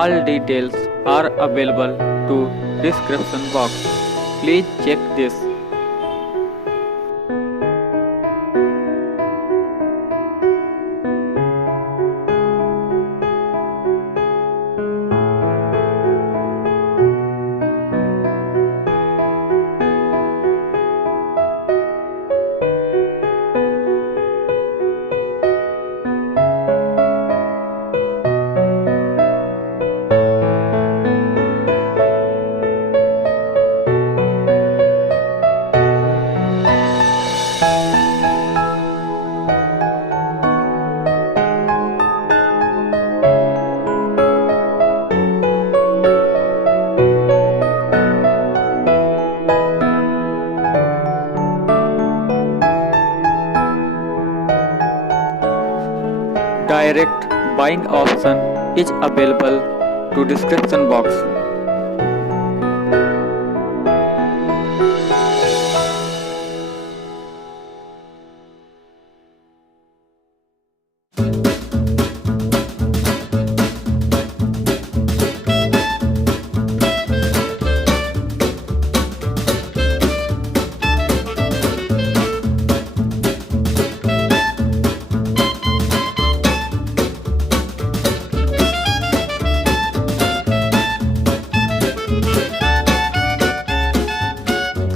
All details are available to description box. Please check this. Direct buying option is available to description box.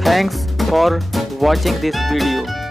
Thanks for watching this video.